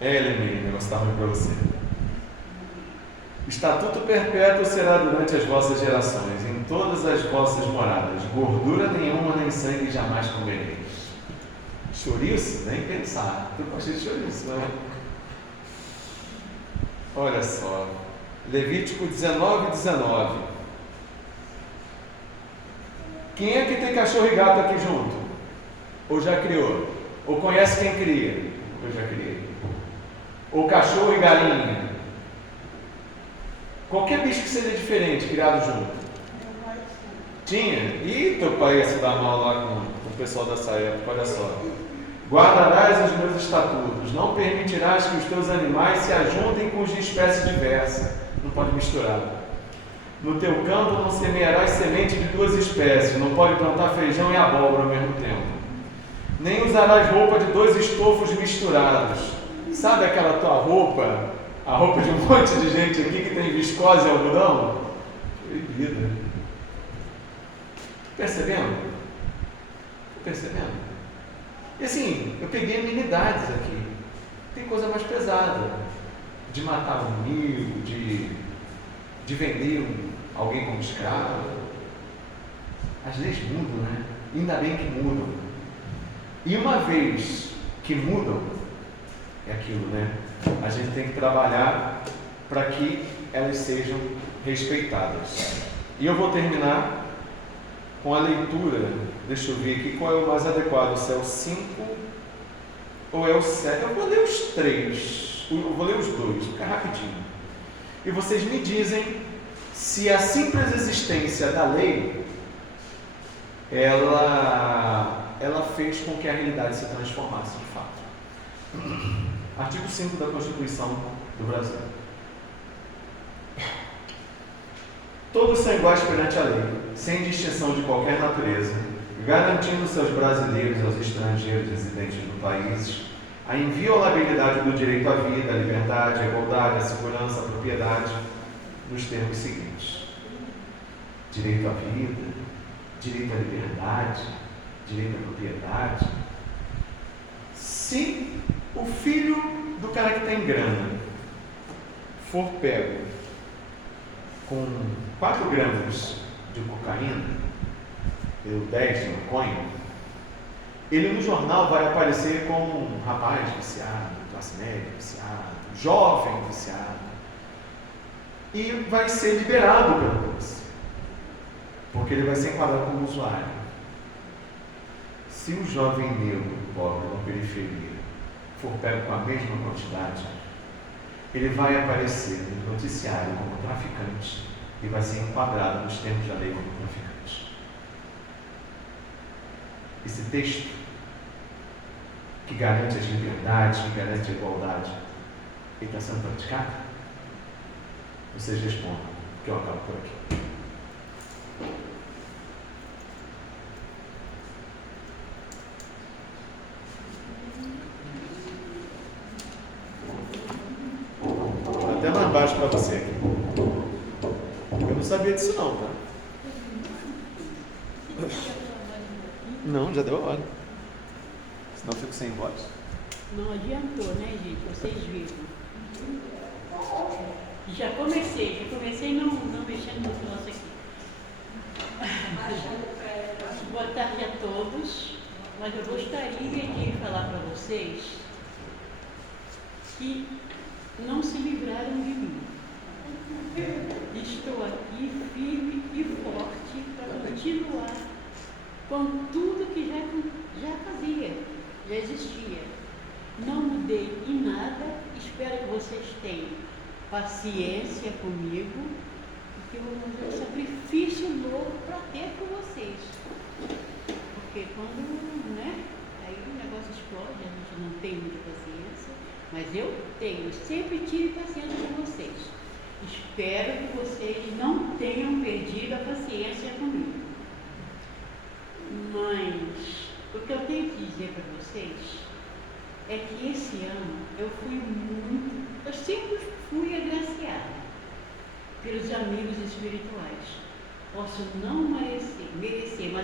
Lembrei, o negócio está ruim para você. Estatuto perpétuo será durante as vossas gerações, em todas as vossas moradas. Gordura nenhuma nem sangue jamais comereis. Chouriço? Nem pensar. Tu gosta de chouriço, não é? Olha só. Levítico 19, 19. Quem é que tem cachorro e gato aqui junto? Ou já criou? Ou conhece quem cria? Eu já criei. Ou cachorro e galinha? Qualquer bicho que seja diferente, criado junto. Tinha? Ih, teu pai ia se dar mal lá com o pessoal dessa época, olha só. Guardarás os meus estatutos, não permitirás que os teus animais se ajuntem com os de espécie diversa. Não pode misturar. No teu campo não semearás semente de 2 espécies, não pode plantar feijão e abóbora ao mesmo tempo. Nem usarás roupa de 2 estofos misturados. Sabe aquela tua roupa, a roupa de um monte de gente aqui que tem viscose e algodão? Proibida. Percebendo? Percebendo? E assim, eu peguei amenidades aqui. Tem coisa mais pesada. De matar um amigo, de vender alguém como escravo. As leis mudam, né? Ainda bem que mudam. E uma vez que mudam, é aquilo, né? A gente tem que trabalhar para que elas sejam respeitadas. E eu vou terminar com a leitura, deixa eu ver aqui qual é o mais adequado, se é o 5 ou é o 7. Eu vou ler os 3, eu vou ler os 2, fica rapidinho. E vocês me dizem se a simples existência da lei, ela fez com que a realidade se transformasse de fato. Artigo 5 da Constituição do Brasil. Todos são iguais perante a lei, sem distinção de qualquer natureza, garantindo aos brasileiros e aos estrangeiros residentes no país a inviolabilidade do direito à vida, à liberdade, à igualdade, à segurança, à propriedade, nos termos seguintes: direito à vida, direito à liberdade, direito à propriedade. Se o filho do cara que tem grana for pego com 4 gramas de cocaína, ou 10 de maconha, ele no jornal vai aparecer como um rapaz viciado, classe média viciado, jovem viciado, e vai ser liberado pela polícia, porque ele vai ser enquadrado como usuário. Se o jovem negro pobre na periferia for pego com a mesma quantidade, ele vai aparecer no noticiário como traficante e vai ser enquadrado nos termos da lei como traficante. Esse texto, que garante as liberdades, que garante a igualdade, ele está sendo praticado? Vocês respondam, que eu acabo por aqui. Até mais baixo para você aqui. Eu não sabia disso não, tá? Não, já deu a hora. Senão eu fico sem voz. Não adiantou, né, gente? Vocês viram. Já comecei não mexendo no nosso aqui. Boa tarde a todos. Mas eu gostaria de falar para vocês que não se livraram de mim. Estou aqui firme e forte para continuar com tudo que já fazia, já existia. Não mudei em nada, espero que vocês tenham paciência comigo, porque eu vou fazer um sacrifício novo para ter com vocês. Porque quando, aí o negócio explode, a gente não tem muita paciência, mas eu tenho, sempre tive paciência com vocês. Espero que vocês não tenham perdido a paciência comigo. Mas o que eu tenho que dizer para vocês é que esse ano eu sempre fui agraciada pelos amigos espirituais. Posso não merecer, mas